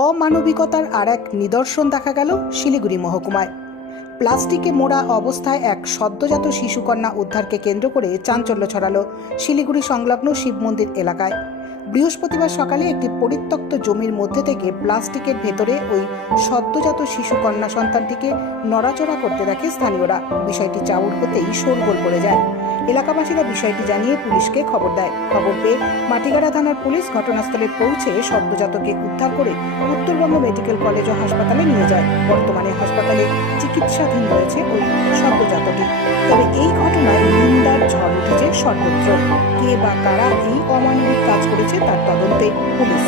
অমানবিকতার আর এক নিদর্শন দেখা গেল শিলিগুড়ি মহকুমায়। প্লাস্টিকে মোড়া অবস্থায় এক সদ্যজাত শিশুকন্যা উদ্ধারকে কেন্দ্র করে চাঞ্চল্য ছড়ালো শিলিগুড়ি সংলগ্ন শিব মন্দির এলাকায়। বৃহস্পতিবার সকালে একটি পরিত্যক্ত জমির মধ্যে থেকে প্লাস্টিকের ভেতরে ওই সদ্যজাত শিশু কন্যা সন্তানটিকে নড়াচড়া করতে দেখে স্থানীয়রা। বিষয়টি চাউর হতেই শোরগোল পড়ে যায়। এলাকাবাসীরা বিষয়টি জানিয়ে পুলিশকে খবর দেয়। খবর পেয়ে মাটিগাড়া থানার পুলিশ ঘটনাস্থলে পৌঁছে সদ্যজাতকে উদ্ধার করে উত্তরবঙ্গ মেডিকেল কলেজ ও হাসপাতালে নিয়ে যায়। বর্তমানে হাসপাতালে চিকিৎসাধীন রয়েছে ওই সদ্যজাতটি। তবে এই ঘটনায় নিন্দার ঝড় উঠেছে সর্বত্র। কে বা কারা এই অমানবিক কাজ করেছে তার তদন্তে পুলিশ।